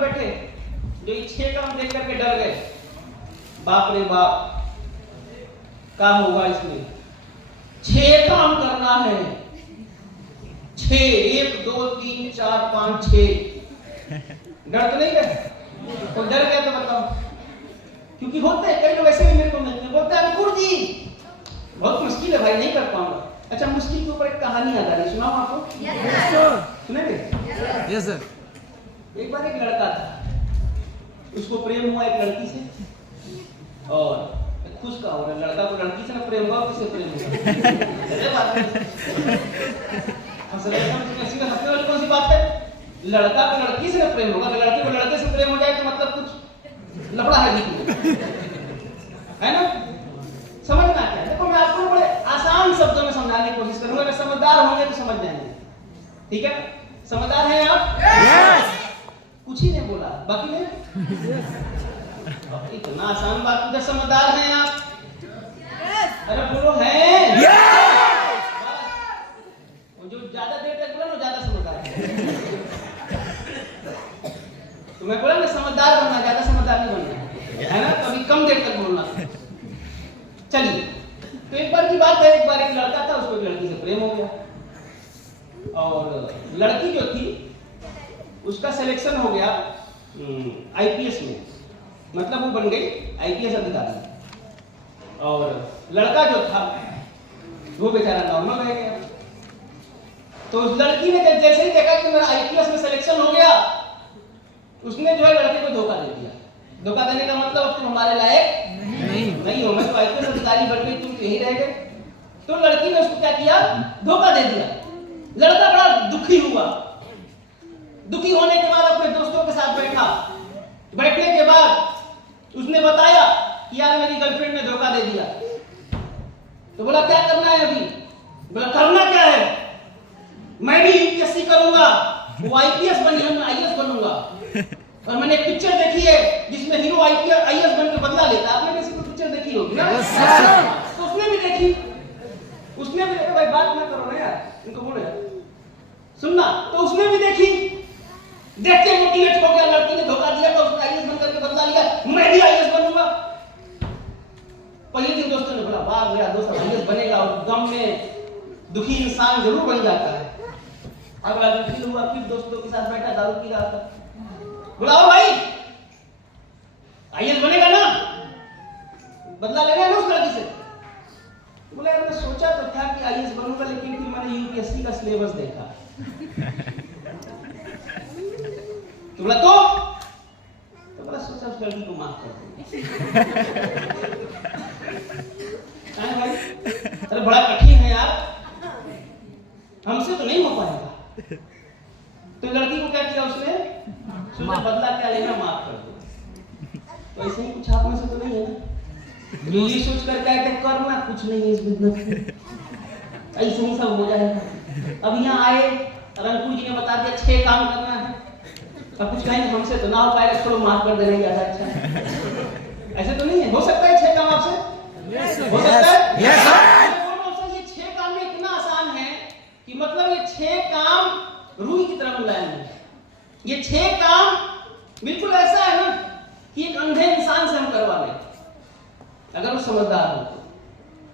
बैठे जो ये 6 काम देख करके डर गए, बाप रे बाप काम होगा इसमें, 6 काम करना है, 6 1 2 3 4 5 6। डर तो नहीं गए? तो डर गया तो बताओ, क्योंकि होते हैं कई लोग ऐसे भी मेरे को मिलते हैं, बोलते हैं अंकुर जी बहुत मुश्किल है भाई, नहीं कर पाऊंगा। अच्छा, मुश्किल के ऊपर एक कहानी याद आ रही, सुनाओ आपको? सुनेंगे? Yes sir. एक बार एक लड़का था, उसको प्रेम हुआ एक लड़की से, और खुश का हो रहा, लड़का को लड़की से ना प्रेम हुआ, किससे प्रेम हुआ? हंसने वाली कौन सी बात है? लड़का को लड़की से ना प्रेम होगा, लड़की को लड़के से प्रेम हो जाए तो मतलब कुछ लफड़ा है जी, है ना? समझ में आता है? देखो मैं आपको बड़े आसान शब्दों में समझाने की कोशिश करूंगा, अगर समझदार होंगे तो समझ जाएंगे, ठीक है? समझदार हैं आप? यस। कुछ ही नहीं बोला, बाकी नहीं। इतना आसान बात पूछा, समझदार हैं आप? अरे बोलो हैं? जो ज्यादा देर तक बोला ना ज्यादा समझदार है। तो मैं बोला ना समझदार बनना, ज्यादा समझदार नहीं बनना है ना, कभी कम देर तक बोलना। चलिए, तो एक बार की बात है, एक बार एक लड़का था, उसको एक लड़की से प्रेम हो गया, और लड़की जो थी उसका सिलेक्शन हो गया आईपीएस में, मतलब वो बन गई आईपीएस अधिकारी, और लड़का जो था वो बेचारा नॉर्मल रह गया। तो उस लड़की ने जैसे ही देखा कि मेरा आईपीएस में सिलेक्शन हो गया, उसने जो है लड़के को धोखा दे दिया। धोखा देने का मतलब अब तुम हमारे लायक नहीं हो, मैं तो आईपीएस अधिकारी बन गई, तुम तो यही रह गए। तो लड़की ने उसको क्या किया? धोखा दे दिया। लड़का बड़ा दुखी हुआ। दुखी होने के बाद अपने दोस्तों के साथ बैठा। बैठने के बाद उसने बताया कि यार मेरी गर्लफ्रेंड ने धोखा दे दिया। तो बोला क्या करना है अभी? बोला करना क्या है, मैं भी यूपीएससी करूंगा, वो आईपीएस बनी, मैं आईएएस बनूंगा। और मैंने एक पिक्चर देखी है जिसमें हीरो आईएएस बन के बदला लेता है, आपने किसी को पिक्चर देखी होगी ना? तो उसने भी देखी, उसने भी देखा, भाई बात ना करो ना यार, इनको बोलो यार सुनना। तो उसने भी देखी, देख के मोटिवेट हो गया, लड़की ने धोखा दिया तो उसने आईएएस बनकर के बदला लिया, मैं भी आईएएस बनूंगा। पहले दिन दोस्तों ने बोला वाह मेरा दोस्त आईएएस बनेगा, और गम में दुखी इंसान जरूर बन जाता है। अगला दिन फिर हुआ, फिर दोस्तों के साथ बैठा, दारू पी रहा था। बोला और भाई आईएएस बनेगा ना, बदला लेना है ना उस लड़की से? बोला यार मैं सोचा तो था कि आईएएस बनूंगा, लेकिन फिर मैंने यूपीएससी का सिलेबस देखा। तो बोला तो बोला सोचा उस लड़की को माफ कर दूंगा। भाई अरे बड़ा कठिन है यार, हमसे तो नहीं हो पाएगा। तो लड़की को क्या किया उसने? बदला क्या लेना, माफ कर दो। तो ऐसे ही कुछ आप में से तो नहीं है ना, ये सोच कर क्या करना कुछ नहीं है इस बिजनेस में, ऐसे ही सब हो जाएगा। अब यहाँ आए, अंकुर जी ने बता दिया 6 काम करना है, अब कुछ कहेंगे हमसे तो ना हो पाएगा, छोड़ो माफ कर देना ज्यादा अच्छा है। ऐसे तो नहीं है, हो सकता है 6 काम आपसे हो सकता है? ये 6 काम में इतना आसान है कि मतलब ये 6 काम रूई की तरह मुलायम है। ये 6 काम बिल्कुल ऐसा है ना कि एक अंधे इंसान से हम करवा लें, अगर वो समझदार हो।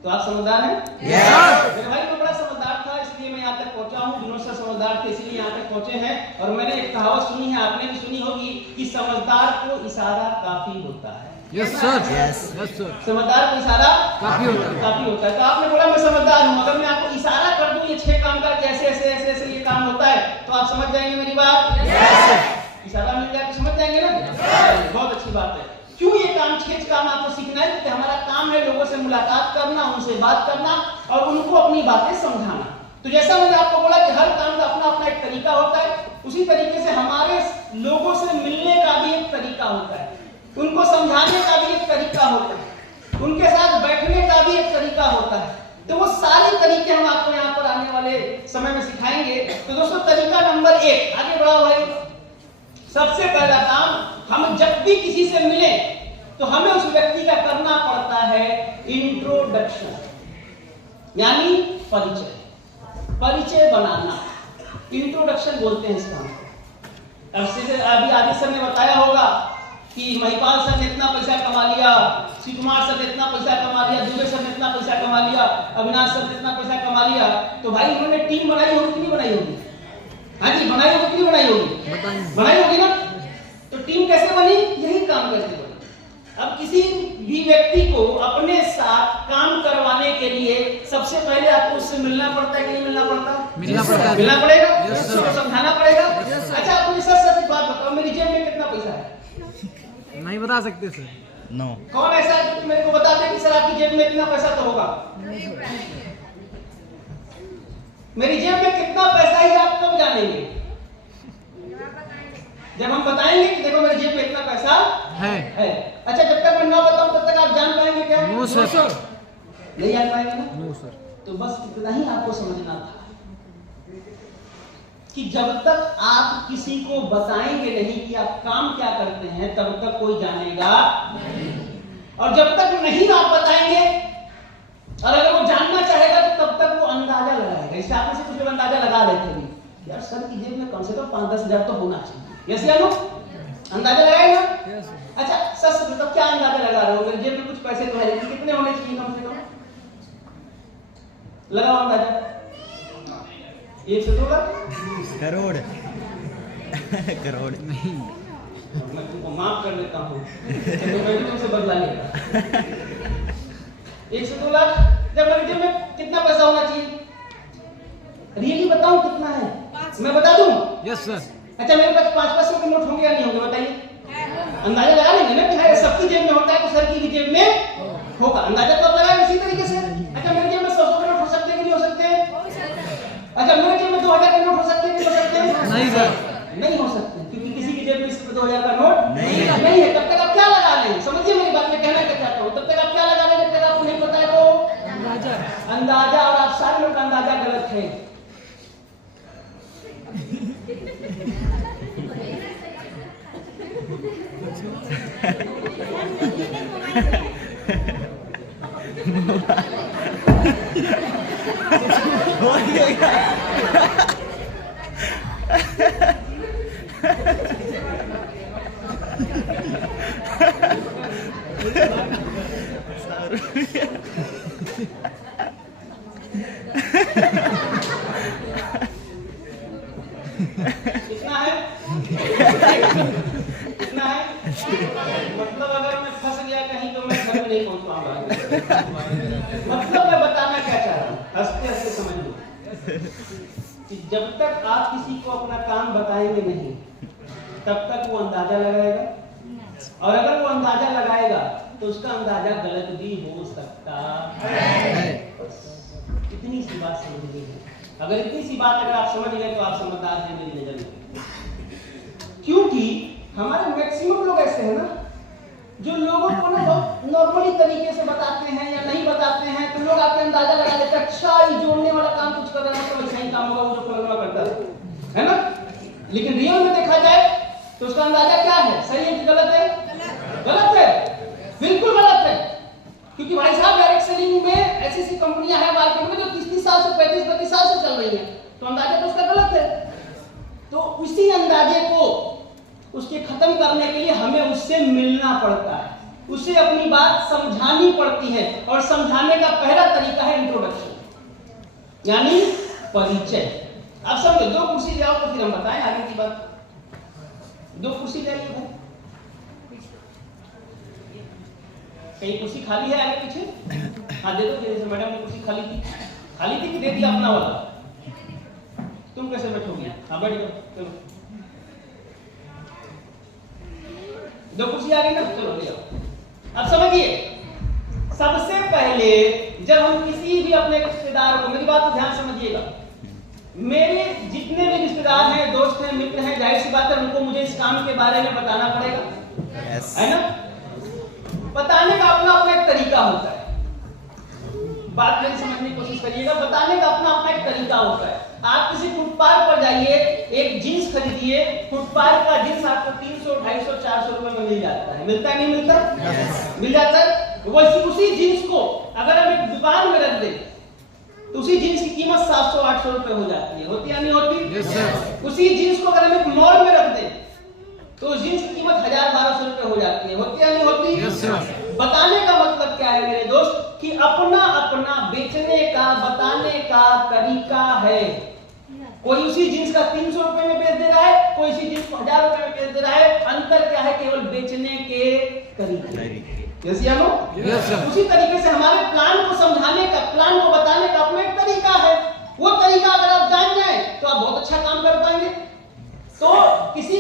तो आप समझदार हैं? मेरे भाई तो बड़ा समझदार था, इसलिए मैं यहाँ तक पहुंचा हूँ। जुनून से समझदार थे इसलिए यहाँ तक पहुंचे हैं। और मैंने एक कहावत सुनी है, आपने भी सुनी होगी कि समझदार को इशारा काफी होता है। Yes sir, yes sir. समझदार को इशारा काफी होता है। तो आपने बोला मैं समझदार हूँ, अगर मैं आपको इशारा कर दूं ये 6 काम का ऐसे ऐसे ऐसे ऐसे ये काम होता है, तो आप समझ जाएंगे मेरी बात? इशारा मिल जाए तो समझ जाएंगे ना? बहुत अच्छी बात है। क्यों ये काम 6 काम आपको सीखना है? क्योंकि हमारा काम है लोगों से मुलाकात करना, उनसे बात करना और उनको अपनी बातें समझाना। तो जैसा मैंने आपको बोला कि हर काम का अपना अपना एक तरीका होता है, उसी तरीके से हमारे लोगों से मिलने का भी एक तरीका होता है, उनको समझाने का भी एक तरीका होता है, उनके साथ बैठने का भी एक तरीका होता है। तो वो सारे तरीके हम आपको यहाँ पर आने वाले समय में सिखाएंगे। तो दोस्तों तरीका नंबर 1, आगे बढ़ाओ भाई। सबसे पहला काम, हम जब भी किसी से मिले तो हमें उस व्यक्ति का करना पड़ता है इंट्रोडक्शन, यानी परिचय बनाना। इंट्रोडक्शन बोलते हैं इस काम को। अब सीधे अभी आदि सर ने बताया होगा कि महिपाल सर ने इतना पैसा कमा लिया, शिव कुमार सर ने इतना पैसा कमा लिया, दुबे सर ने इतना पैसा कमा लिया, अविनाश सर ने इतना पैसा कमा लिया, तो भाई इन्होंने टीम बनाई होगी कि नहीं बनाई होगी? हाँ जी, बनाई होगी कि नहीं बनाई होगी? बनाई होगी ना। तो टीम कैसे बनी? यही काम करके बनी। अब किसी भी व्यक्ति को अपने साथ काम करवाने के लिए सबसे पहले आपको उससे मिलना पड़ता है कि नहीं मिलना पड़ता? मिलना पड़ता है। मिलना पड़ेगा, Yes, sir. उसको समझाना पड़ेगा। Yes, sir. अच्छा, अपनी सच बात बताओ, मेरी जेब में कितना पैसा है? नहीं बता सकते सर। नो। कौन ऐसा है जो मेरे को बता दे कि सर आपकी जेब में इतना पैसा तो होगा? मेरी जेब में कितना पैसा है आप कब जानेंगे? जब हम बताएंगे कि देखो मेरी जेब में इतना पैसा है। अच्छा, जब तक मैं ना बताऊं तब तक आप जान पाएंगे क्या? No sir. नहीं जान पाएंगे ना। No sir. तो बस इतना ही आपको समझना था कि जब तक आप किसी को बताएंगे नहीं कि आप काम क्या करते हैं, तब तक कोई जानेगा नहीं। और जब तक नहीं आप बताएंगे और अगर वो जानना चाहेगा तो तब तक वो अंदाजा लगाएगा। इससे आप में से कुछ लोग अंदाजा लगा लेते हैं, यार सर की जेब में कम से कम 5-10 हजार तो होना चाहिए। यस या नो? अंदाजा लगाएगा। अच्छा, सच मतलब क्या अंदाजा लगा रहे हो? मेरी जेब में कुछ पैसे तो है, लेकिन कितने होने चाहिए कम से कम? लगाओ अंदाजा। 1 से 2 लाख? करोड़। करोड़ नहीं। मैं तुमको माफ कर देता हूँ, तो मैं भी तुमसे बदला लेगा। 1 से 2 लाख। जब मेरी जेब में कितना पैसा होना चाहिए? रियली बताऊं कितना है? मैं बता दूं? Yes sir. अच्छा, मेरे पास 5-5 के नोट होंगे या नहीं होंगे बताइए? अंदाजा लगा लेंगे ना कि हाँ सबकी जेब में होता है तो सर की भी जेब में होगा। अंदाजा तो आप लगाएंगे इसी तरीके से। अच्छा, मेरे जेब में 100 के नोट हो सकते हैं कि नहीं हो सकते? अच्छा, मेरे जेब में 2000 के नोट हो सकते हैं कि नहीं हो सकते? नहीं सर। नहीं हो सकते, क्योंकि किसी की जेब में सिर्फ 2000 का नोट नहीं है। तब तक आप क्या लगा लेंगे? समझिए मेरी बात, मैं कहना क्या चाहता हूँ। तब तक आप क्या लगा लेंगे जब तक आपको नहीं पता है तो अंदाजा। और आप सारे लोग का अंदाजा गलत है। कितना है? कितना है? मतलब अगर मैं फंस गया कहीं तो मैं घर में नहीं पहुंच पाऊंगा। मतलब मैं बताना क्या चाह रहा हूँ, हंसते हंसते समझ लो कि जब तक आप किसी को अपना काम बताएंगे नहीं तब तक वो अंदाजा लगाएगा, और अगर वो अंदाजा लगाएगा तो उसका अंदाजा गलत भी हो सकता है। इतनी सी बात समझनी है। अगर इतनी सी बात अगर आप समझ गए तो आप समझदार हैं मेरी नजर में। क्योंकि हमारे मैक्सिमम लोग ऐसे हैं ना जो लोगों को ना बहुत नॉर्मली तरीके से बताते हैं या नहीं बताते हैं, तो लोग आपके अंदाजा लगा लेते हैं, अच्छा ये जोड़ने वाला काम कुछ कर रहा है तो वैसा ही काम होगा वो जो फलना करता है ना। लेकिन रियल में देखा जाए तो उसका अंदाजा क्या है? सही है कि गलत है? गलत है, बिल्कुल गलत है। क्योंकि भाई साहब डायरेक्ट सेलिंग में ऐसी ऐसी कंपनियां हैं मार्केट में जो 30-30 साल से 35-35 साल से चल रही हैं, तो अंदाजा तो उसका गलत है। तो उसी अंदाजे को उसके खत्म करने के लिए हमें उससे मिलना पड़ता है, उसे अपनी बात समझानी पड़ती है, और समझाने का पहला तरीका है इंट्रोडक्शन, यानी परिचय। आप समझो, 2 कुर्सी ले आओ तो फिर हम बताएं आगे की बात। 2 कुर्सी लाइए, कहीं कुर्सी खाली है आगे पीछे? हाँ दे दो, जैसे मैडम ने कुर्सी खाली थी कि दे दिया अपना वाला? तुम कैसे बैठोगे? हाँ बैठ जाओ, चलो 2 कुर्सी आ गई ना, चलो ले आओ। अब समझिए, सबसे पहले जब हम किसी भी अपने रिश्तेदार को, मेरी बात को ध्यान समझिएगा, मेरे जितने भी रिश्तेदार हैं, दोस्त हैं, मित्र हैं, जाहिर सी बात है उनको मुझे इस काम के बारे में बताना पड़ेगा, है ना? बताने का अपना अपना एक तरीका होता है। बात मेरी समझने की कोशिश करिएगा। बताने का अपना अपना एक तरीका होता है। आप किसी फुटपाथ पर जाइए, एक जींस खरीदिए, फुटपाथ का जींस आपको 300, 250, 400 रुपए में मिल जाता है। मिलता है नहीं मिलता? मिल जाता है। वैसे उसी जींस को अगर हम एक दुकान में रख दें तो उसी जींस की कीमत 700, 800 रुपए हो जाती है। होती या नहीं होती? Yes, sir. उसी जींस को अगर हम एक मॉल में रख दें तो उस जींस की कीमत 1000-1200 रुपए हो जाती है, होती है नहीं होती? Yes, sir. बताने का मतलब क्या है मेरे दोस्त कि अपना अपना बेचने का बताने का तरीका है। कोई उसी जींस का 300 रुपए में बेच दे रहा है, कोई उसी जींस को 1000 रुपए में बेच दे रहा है। अंतर क्या है? केवल बेचने के तरीके। तरीके। यस या नो? Yes, sir. उसी तरीके से हमारे प्लान को समझा